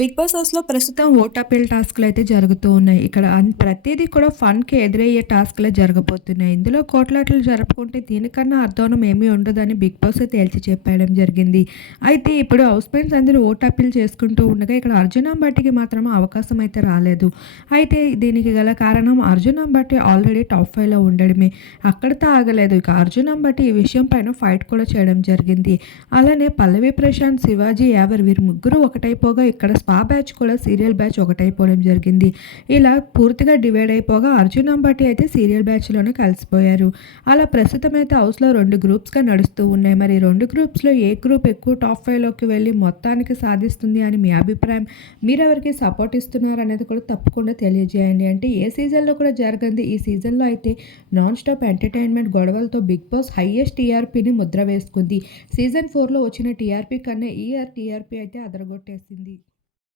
Big boss హౌస్లో ప్రస్తుతం ఓటాపిల్ టాస్క్లు అయితే జరుగుతూ ఉన్నాయి. ఇక్కడ ప్రతిదీ కూడా ఫన్కి ఎదురయ్యే టాస్క్లే జరగబోతున్నాయి. ఇందులో కోట్లాటలు జరుపుకుంటే దీనికన్నా అర్థం ఏమీ ఉండదని బిగ్ బాస్ తేల్చి చెప్పడం జరిగింది. అయితే ఇప్పుడు హౌస్ ఫ్రెండ్స్ అందరూ ఓటాపిల్ చేసుకుంటూ ఉండగా ఇక్కడ అర్జున్ అంబటికి మాత్రం అవకాశం అయితే రాలేదు. అయితే దీనికి గల కారణం అర్జున్ అంబటి ఆల్రెడీ టాప్ ఫైవ్లో ఉండడమే. అక్కడితో ఆగలేదు. ఇక అర్జున్ అంబటి ఈ విషయం పైన ఫైట్ కూడా చేయడం జరిగింది. అలానే పల్లవి ప్రశాంత్ శివాజీ యావర్ వీరు ముగ్గురు ఒకటైపోగా ఇక్కడ స్పా బ్యాచ్ కూడా సీరియల్ బ్యాచ్ ఒకటైపోవడం జరిగింది. ఇలా పూర్తిగా డివైడ్ అయిపోగా అర్జున్ అంబటి అయితే సీరియల్ బ్యాచ్లోనే కలిసిపోయారు. అలా ప్రస్తుతం అయితే హౌస్లో రెండు గ్రూప్స్గా నడుస్తూ ఉన్నాయి. మరి రెండు గ్రూప్స్లో ఏ గ్రూప్ ఎక్కువ టాప్ ఫైవ్లోకి వెళ్ళి మొత్తానికి సాధిస్తుంది అని మీ అభిప్రాయం? మీరెవరికి సపోర్ట్ ఇస్తున్నారు అనేది కూడా తప్పకుండా తెలియజేయండి. అంటే ఏ సీజన్లో కూడా జరగంది. ఈ సీజన్లో అయితే నాన్ స్టాప్ ఎంటర్టైన్మెంట్ గొడవలతో బిగ్ బాస్ హైయెస్ట్ టీఆర్పీని ముద్ర వేసుకుంది. సీజన్ ఫోర్లో వచ్చిన టీఆర్పీ కన్నా ఈ ఇయర్ టీఆర్పీ అయితే అదరగొట్టేసింది.